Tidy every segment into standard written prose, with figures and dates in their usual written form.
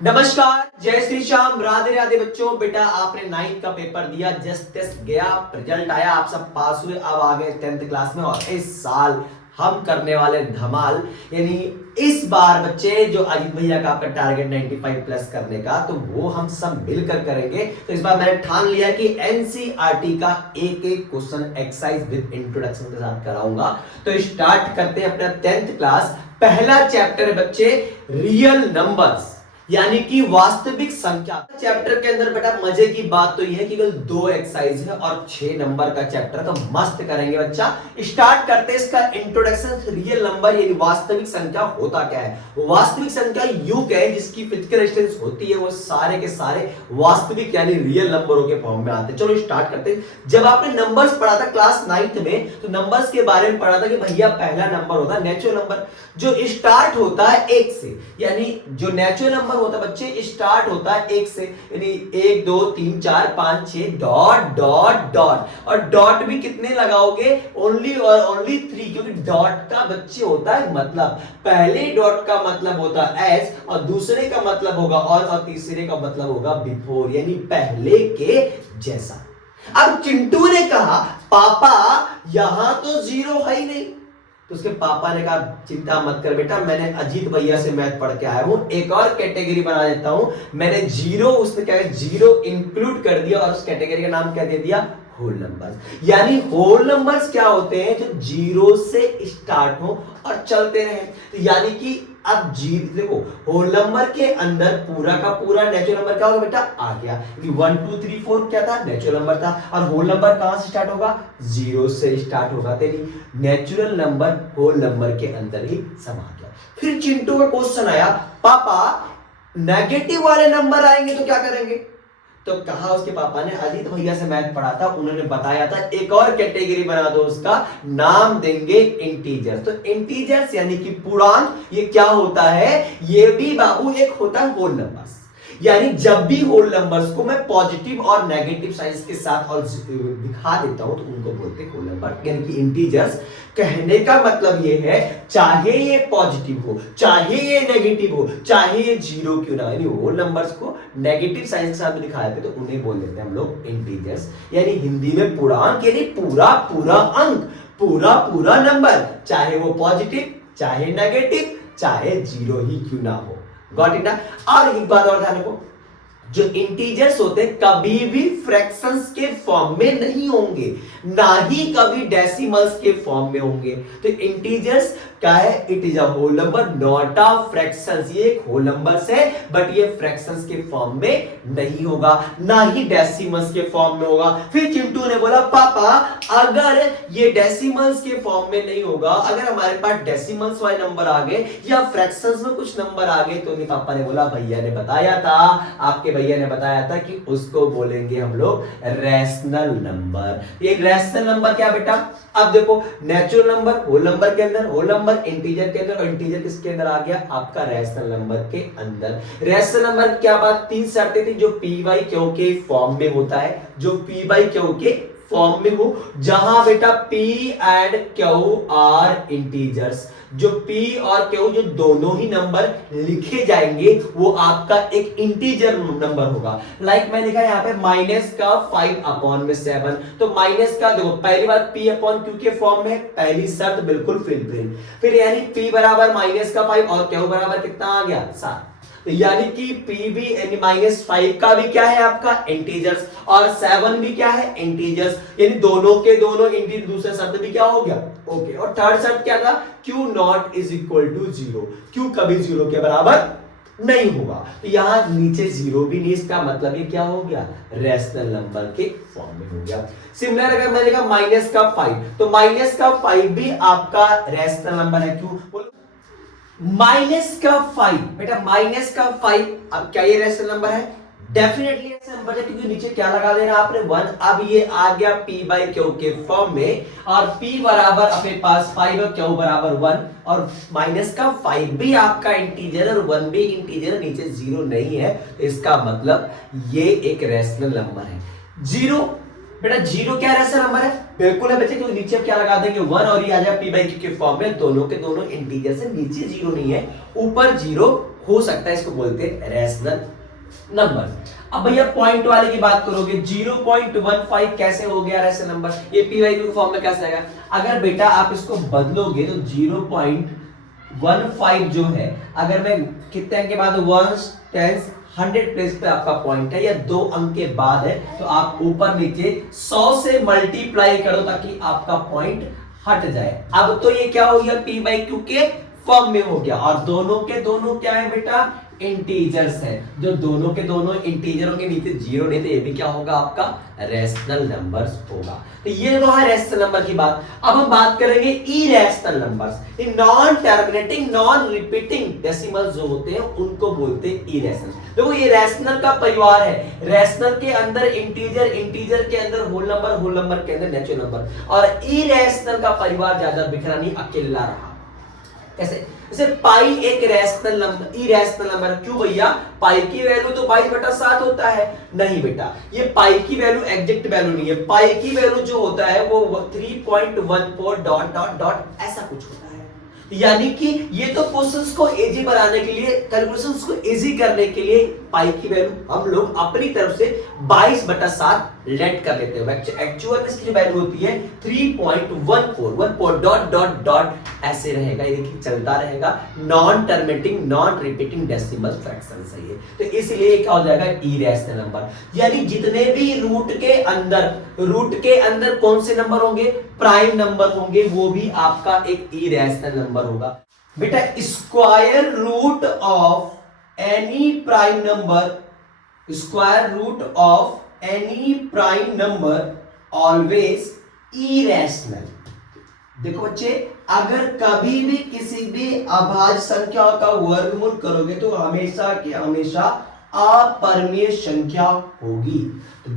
नमस्कार, जय श्री श्याम, राधे राधे बच्चों। बेटा आपने 9th का पेपर दिया, जस्ट टेस्ट गया, रिजल्ट आया, आप सब पास हुए, अब आ गए 10th क्लास में। और इस साल हम करने वाले धमाल, यानी इस बार बच्चे जो अजीत भैया का आपका टारगेट 95 प्लस करने का, तो वो हम सब मिलकर करेंगे। तो इस बार मैंने ठान लिया कि एनसीईआरटी का एक एक क्वेश्चन एक्सरसाइज विद इंट्रोडक्शन के साथ कराऊंगा। तो स्टार्ट करते हैं अपना 10th क्लास। पहला चैप्टर है बच्चे रियल नंबर्स, यानी कि वास्तविक संख्या। चैप्टर के अंदर बेटा मजे की बात तो यह है कि केवल 2 एक्सरसाइज है और 6 नंबर का चैप्टर, तो मस्त करेंगे बच्चा। स्टार्ट करते हैं इसका इंट्रोडक्शन। रियल नंबर यानी वास्तविक संख्या होता क्या है। वास्तविक संख्या युग है जिसकी फिजिकल एक्सटेंस होती है, वो सारे के सारे वास्तविक यानी रियल नंबरों के फॉर्म में आते हैं। चलो स्टार्ट करते हैं। जब आपने नंबर्स पढ़ा था क्लास 9th में, तो नंबर्स के बारे में पढ़ा था कि भैया पहला नंबर होता है नेचुरल नंबर, जो स्टार्ट होता है 1 से। यानी जो नेचुरल नंबर होता है बच्चे स्टार्ट होता है 1 से, यानी 1 2 3 4 5 6 डॉट डॉट डॉट। और डॉट भी कितने लगाओगे? ओनली और ओनली 3, क्योंकि डॉट का बच्चे होता है मतलब। पहले डॉट का मतलब होता है एस, और दूसरे का मतलब होगा और तीसरे का मतलब होगा बिफोर, यानी पहले के जैसा। अब चिंटू ने कहा पापा यहां तो 0 है ही नहीं। तो उसके पापा ने कहा चिंता मत कर बेटा, मैंने अजीत भैया से मैथ पढ़ के आया हूं, एक और कैटेगरी बना देता हूं। मैंने 0, उसने क्या 0 इंक्लूड कर दिया और उस कैटेगरी का नाम क्या दे दिया? Whole numbers. यानी होल नंबर्स क्या होते हैं? जो 0 से स्टार्ट हो और चलते रहे। तो यानी कि अब देखो होल नंबर के अंदर पूरा का पूरा नेचुरल नंबर क्या होगा बेटा? आ गया। 1 2 3 4 क्या था? नेचुरल नंबर था। और होल नंबर कहां से स्टार्ट होगा? 0 से स्टार्ट होगा। तेरी नेचुरल नंबर होल नंबर के अंदर ही समा गया। फिर चिंटू का क्वेश्चन आया पापा नेगेटिव वाले नंबर आएंगे तो क्या करेंगे? तो कहा उसके पापा ने अजीत भैया से मैथ पढ़ा था, उन्होंने बताया था एक और कैटेगरी बना दो, उसका नाम देंगे इंटीजर्स। तो इंटीजर्स यानी कि पूर्णांक, ये क्या होता है? ये भी बाबू एक होता है होल नंबर्स। यानी जब भी होल नंबर्स को मैं पॉजिटिव और नेगेटिव साइंस के साथ और दिखा देता हूं तो उनको बोलते हैं होल नंबर, यानी कि इंटीजर्स। कहने का मतलब ये है चाहे ये पॉजिटिव हो, चाहे ये नेगेटिव हो, चाहे ये 0 क्यों ना, यानी होल नंबर्स को नेगेटिव साइंस के साथ में दिखाए थे तो उन्हें बोल देते हैं हम लोग इंटीजर्स, यानी हिंदी में पूर्णांक, यानी पूरा पूरा अंक, पूरा पूरा नंबर, चाहे वो पॉजिटिव, चाहे नेगेटिव, चाहे 0 ही क्यों ना हो। गॉट इट ना? और एक बात और ध्यान रखो, जो इंटीजर्स होते हैं कभी भी फ्रैक्शंस के फॉर्म में नहीं होंगे, ना ही कभी डेसिमल्स के फॉर्म में होंगे। तो इंटीजर्स क्या है? It is a whole number not a fractions. ये एक होल नंबर्स है बट ये फ्रैक्शंस के फॉर्म में नहीं होगा, ना ही डेसिमल्स के फॉर्म में होगा। फिर चिंटू ने बोला पापा अगर ये डेसिमल्स के फॉर्म में नहीं होगा, अगर हमारे पास डेसिमल्स वाले नंबर आ गए या फ्रैक्शंस में कुछ नंबर आ गए, तो पापा ने बोला भैया ने बताया था, आपके भैया ने बताया था कि उसको बोलेंगे हम लोग रैशनल नंबर। एक रैशनल नंबर क्या बेटा? अब देखो नेचुरल नंबर होल नंबर के अंदर, होल नंबर इंटीजर के अंदर, और इंटीजर किसके अंदर आ गया? आपका रैशनल नंबर के अंदर। रैशनल नंबर क्या बात? 3 शर्तें थी, जो पी बाई क्यू के फॉर्म में होता है, जो पी बाई क्यू के फॉर्म में हो, जहां बेटा P and Q are integers, जो P और Q जो दोनों ही नंबर लिखे जाएंगे वो आपका एक इंटीजर नंबर होगा। लाइक मैं लिखा यहाँ पे माइनस का 5/7, तो माइनस का देखो पहली बात P अपॉन Q के फॉर्म में, पहली शर्त बिल्कुल फिल। फिर यानी P बराबर माइनस का 5 और Q बराबर कितना आ गया? 7। तो यानी कि P भी यानी -5 का भी क्या है आपका? इंटीजर्स, और 7 भी क्या है? इंटीजर्स, यानी दोनों के दोनों इंटीजर। दूसरा शब्द भी क्या हो गया? ओके। और थर्ड शब्द क्या था? Q not is equal to 0, Q कभी 0 के बराबर नहीं होगा। तो यहां नीचे 0 भी नहीं, इसका मतलब ये क्या हो गया? रैशनल नंबर के फॉर्म में हो गया। सिमिलर अगर मैं लिखा माइनस का 5, तो माइनस का 5 भी आपका रैशनल नंबर है। क्यों? माइनस का 5 बेटा, माइनस का 5, अब क्या ये रैशनल नंबर है? डेफिनेटली ऐसा नंबर है, क्योंकि नीचे क्या लगा देना आपने? 1। अब ये आ गया P बाई Q के फॉर्म में, और P बराबर अपने पास 5 और Q बराबर 1, और माइनस का 5 भी आपका इंटीजर और 1 भी इंटीजर, नीचे 0 नहीं है, इसका मतलब ये एक रैशनल नंबर है। 0 बेटा, 0 क्या रैशनल नंबर है? बिल्कुल है बच्चे, क्योंकि नीचे क्या लगा देंगे? 1, और ये आ जाए P बाई Q के फॉर्म में, दोनों के दोनों इंटीजर से, नीचे 0 नहीं है, ऊपर 0 हो सकता है, इसको बोलते हैं रैशनल नंबर। अब भैया पॉइंट वाले की बात करोगे, 0.15 कैसे हो गया रैशनल नंबर? ये पी वाई क्यू फॉर्म में कैसे आएगा? अगर बेटा आप इसको बदलोगे तो 0.15 जो है, अगर मैं कितने अंक के बाद, 1 10 100 प्लेस पे आपका पॉइंट है या 2 अंक के बाद है, तो आप ऊपर नीचे 100 से मल्टीप्लाई करो ताकि आपका पॉइंट हट जाए। अब तो ये क्या हो गया, पी बाई क्यू के फॉर्म में हो गया, और दोनों के दोनों क्या है बेटा, इंटीजर्स है। जो दोनों के दोनों इंटीजरों के नीचे जीरो नहीं, तो ये भी क्या होगा, आपका रैशनल नंबर्स होगा। तो ये तो है रैशनल नंबर की बात। अब हम बात करेंगे इरेशनल नंबर्स। ये non terminating non repeating decimals जो होते हैं उनको बोलते हैं इरेशनल। देखो ये रैशनल का परिवार है, रैशनल के अंदर इंटीजर, इंटीजर के अंदर होल नंबर, होल नंबर के अंदर नेचुरल नंबर, और इरेशनल का परिवार ज्यादा बिखरा नहीं, अकेला रहा। कैसे? जैसे पाई एक रैशनल नंबर, इरेशनल नंबर। क्यों भैया? पाई की वैल्यू तो 22/7 होता है। नहीं बेटा, ये पाई की वैल्यू एग्जैक्ट वैल्यू नहीं है। पाई की वैल्यू जो होता है वो 3.14 डॉट डॉट डॉट ऐसा कुछ होता है। यानी कि ये तो क्वेश्चंस को इजी बनाने के लिए, कैलकुलेशंस को इजी करने के लिए पाई की वैल्यू हम लोग अपनी तरफ से 22/7 लेट कर लेते हैं। एक्चुअल में इसकी जो वैल्यू होती है 3.14 डॉट डॉट डॉट ऐसे रहेगा, ये देखिए चलता रहेगा। Non terminating non repeating decimal fraction सही है, तो इसलिए क्या हो जाएगा, इरेशनल नंबर। यानी जितने भी रूट के अंदर कौन से नंबर होंगे, प्राइम नंबर होंगे, वो भी आपका एक इरेशनल नंबर होगा। बेटा square root of any prime number, square root of any prime number always irrational. देखो बच्चे, अगर कभी भी किसी भी अभाज्य संख्या का वर्गमूल करोगे तो हमेशा के हमेशा अपरिमेय संख्या होगी।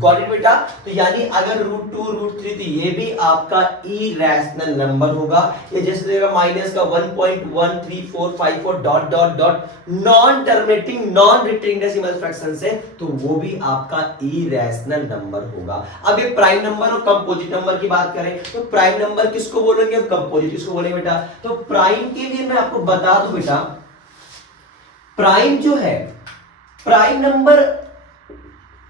गॉट इट बेटा? तो यानी अगर √2 √3 तो ये भी आपका इरेशनल नंबर होगा। ये जैसे देगा माइनस का 1.13454 dot dot dot non terminating non repeating decimal fraction से, तो वो भी आपका इरेशनल नंबर होगा। अब ये प्राइम नंबर और कंपोजिट नंबर की बात करें तो प्राइम नंबर किसको बोलेंगे और कंपोजिट किसको बोलेंगे बेटा? तो प्राइम के लिए मैं आपको बता दूं बेटा, प्राइम जो है, प्राइम नंबर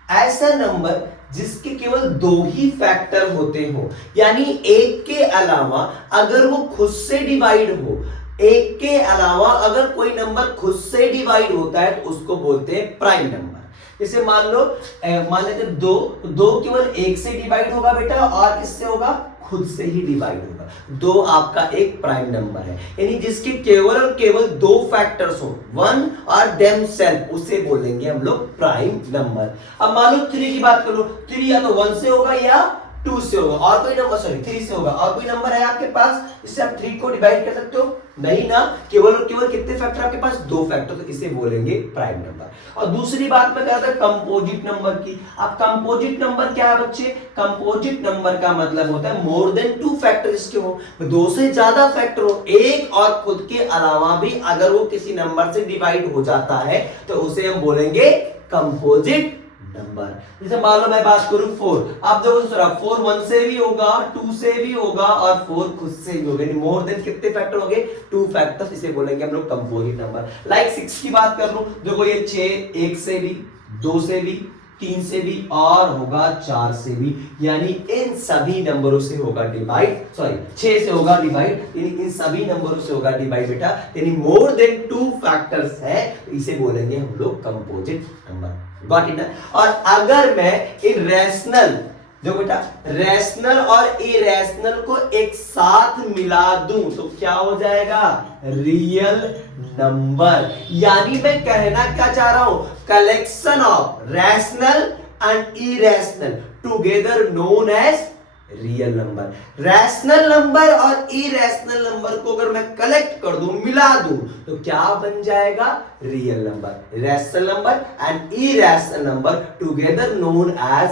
ऐसा नंबर जिसके केवल 2 ही फैक्टर होते हो, यानी एक के अलावा अगर वो खुद से डिवाइड हो, एक के अलावा अगर कोई नंबर खुद से डिवाइड होता है तो उसको बोलते हैं प्राइम नंबर। जैसे मान लेते 2 केवल एक से डिवाइड होगा बेटा, और किससे होगा, खुद से ही डिवाइड होगा। 2 आपका एक प्राइम नंबर है, यानी जिसके केवल और केवल 2 फैक्टर्स हो, 1 और देमसेल्फ, उसे बोलेंगे हम लोग प्राइम नंबर। अब मान लो 3 की बात करो, 3 या तो 1 से होगा या 2 से होगा, और कोई नंबर, सॉरी 3 से होगा, और कोई नंबर है आपके पास इससे आप 3 को डिवाइड कर सकते हो? नहीं ना, केवल और केवल कितने फैक्टर आपके पास, 2 फैक्टर, तो इसे बोलेंगे प्राइम नंबर। और दूसरी बात मैं कह रहा था कंपोजिट नंबर की। अब कंपोजिट नंबर क्या है बच्चे? कंपोजिट नंबर का मतलब होता है मोर देन 2 फैक्टर जिसके हो, 2 से ज्यादा फैक्टर हो, एक और खुद के अलावा भी अगर वो किसी नंबर से डिवाइड हो जाता है तो उसे हम बोलेंगे कंपोजिट नंबर। जैसे मान लो मैं बात करूं 4, आप देखो जरा, 4 1 से भी होगा, 2 से भी होगा, और 4 खुद से भी होगा, मोर देन कितने फैक्टर होंगे, 2 फैक्टर्स, इसे बोलेंगे हम लोग कंपोजिट नंबर। लाइक 6 की बात कर लूं, देखो ये 6 1 से भी, 2 से भी, 3 से भी, और होगा 4 से भी, यानी इन सभी नंबरों से होगा डिवाइड, सॉरी 6 से होगा डिवाइड, यानी इन सभी नंबरों से होगा डिवाइड बेटा, यानी मोर देन 2 फैक्टर्स है, इसे बोलेंगे हम लोग कंपोजिट नंबर। Got it? और अगर मैं इरेशनल, जो बेटा रैशनल और इरेशनल को एक साथ मिला दूं तो क्या हो जाएगा, रियल नंबर। यानी मैं कहना क्या चाह रहा हूं, collection of rational and irrational together known as real number. Rational number और इरेशनल नंबर को अगर मैं कलेक्ट कर दूं, मिला दूं, तो क्या बन जाएगा, real number. Rational number and irrational number together known as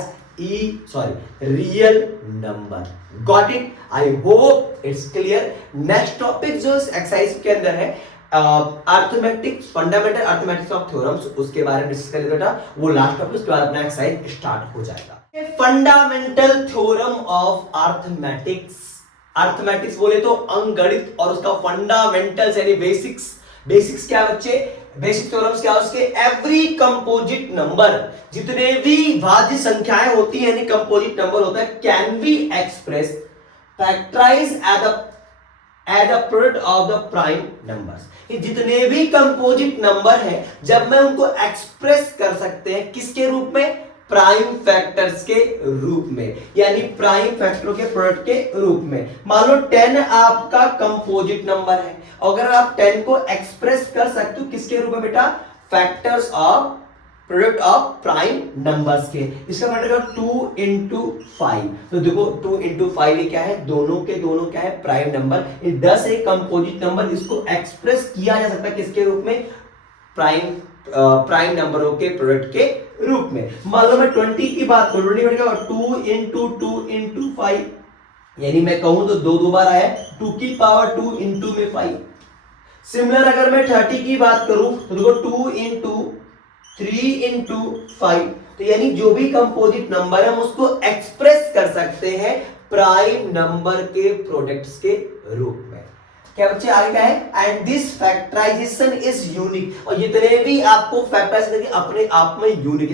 real number. Got it? I hope it's clear. Next topic जो इस एक्सरसाइज के अंदर है, arithmetic, fundamental arithmetics of theorems, उसके बारे में डिस्कस करेंगे बेटा, वो लास्ट टॉपिक, उसके बाद अपना एक्सरसाइज स्टार्ट हो जाएगा। Fundamental theorem of arithmetics. Arithmetics बोले तो अंकगणित, और उसका फंडामेंटल्स यानी बेसिक्स, बेसिक्स क्या बच्चे, बेसिक थ्योरम्स क्या उसके, एवरी कंपोजिट नंबर, जितने भी भाज्य संख्याएं होती है यानी कंपोजिट नंबर होता है, can be express factorise as a product of the prime numbers. ये जितने भी कंपोजिट नंबर हैं जब मैं उनको एक्सप्रेस कर सकते हैं किसके रूप में, प्राइम फैक्टर्स के रूप में, यानी प्राइम फैक्टरों के प्रोडक्ट के रूप में। मान लो 10 आपका कंपोजिट नंबर है, अगर आप 10 को एक्सप्रेस कर सकते हो किसके रूप में बेटा, factors of product of prime numbers के। इसका मतलब 2 इंटू 5, तो देखो 2 इंटू 5 क्या है, दोनों के दोनों क्या है, प्राइम नंबर। 10 एक कंपोजिट नंबर, इसको एक्सप्रेस किया जा सकता है किसके रूप में, प्राइम नंबरों के प्रोडक्ट के रूप में। मान लो मैं 20 की बात करूं, 2 इंटू 2 इंटू 5, यानी मैं कहूं तो दो बार आया, 2 की पावर 2 इंटू में 5। सिमिलर अगर मैं 30 की बात करूं तो देखो 2 इंटू 3 इंटू 5, तो यानी जो भी कंपोजिट नंबर है हम उसको एक्सप्रेस कर सकते हैं प्राइम नंबर के प्रोडक्ट्स के रूप में। क्या बच्चे आगे क्या है, and this factorisation is unique, और जितने भी आपको फैक्टराइजेशन अपने आप में यूनिक,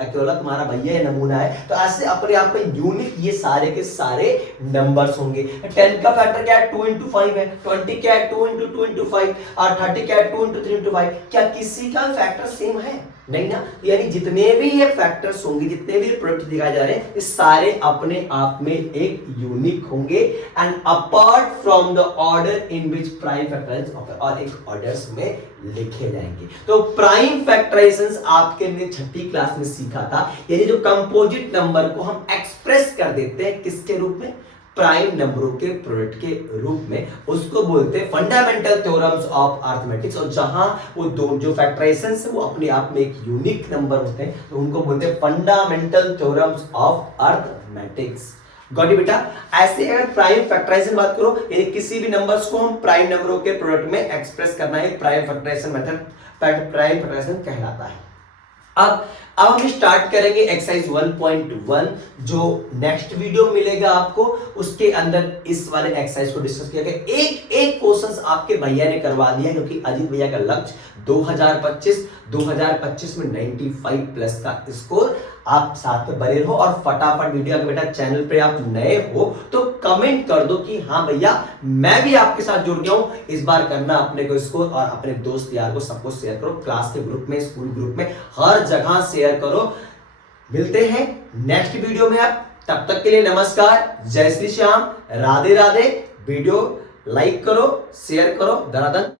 अकेला तुम्हारा भैया है नमूना है, तो ऐसे अपने आप में यूनिक ये सारे के सारे नंबर्स होंगे। 10 का फैक्टर क्या है, 2 इंटू 5 है, 20 क्या है, 2 इंटू 2 इंटू 5, और 30 क्या है, 2 इंटू 3 इंटू 5। क्या किसी का फैक्टर सेम है, नहीं ना, यानी जितने भी ये फैक्टर्स होंगे, जितने भी प्रोडक्ट दिखाए जा रहे हैं, ये सारे अपने आप में एक यूनिक होंगे, and apart from the order in which prime factorise और एक ऑर्डर्स में लिखे जाएंगे। तो प्राइम फैक्टराइजेशंस आपके ने 6ठी क्लास में सीखा था, यानी जो कंपोजिट नंबर को हम एक्सप्रेस कर देते हैं किसके रूप में, प्राइम नंबरों के प्रोडक्ट के रूप में, उसको बोलते हैं फंडामेंटल थ्योरम्स ऑफ अरिथमेटिक्स। और जहां वो दो जो फैक्टराइजेशंस है वो अपने आप में एक यूनिक नंबर होते हैं, तो उनको बोलते हैं fundamental theorems of arithmetics. Got it बेटा। ऐसे अगर प्राइम फैक्टराइजेशन बात करो, यानी किसी भी नंबर्स को हम प्राइम नंबरों के प्रोडक्ट में एक्सप्रेस करना है, prime factorisation method prime factorisation कहलाता है। अब हम स्टार्ट करेंगे एक्सरसाइज 1.1, जो नेक्स्ट वीडियो मिलेगा आपको, उसके अंदर इस वाले एक्सरसाइज को डिस्कस किया गया। एक एक क्वेश्चंस आपके भैया ने करवा दिया, क्योंकि अजीत भैया का लक्ष्य 2025 में 95 प्लस का स्कोर। आप साथ में बने रहो और फटाफट वीडियो, अगर बेटा चैनल पे आप नए हो तो कमेंट कर दो कि हाँ भैया मैं भी आपके साथ जुड़ गया हूं, इस बार करना अपने को स्कोर, और अपने दोस्त यार को सबको शेयर करो, क्लास के ग्रुप में, स्कूल ग्रुप में, हर जगह शेयर करो। मिलते हैं नेक्स्ट वीडियो में, आप तब तक के लिए नमस्कार, जय श्री श्याम, राधे राधे। वीडियो लाइक करो, शेयर करो, धनाधन।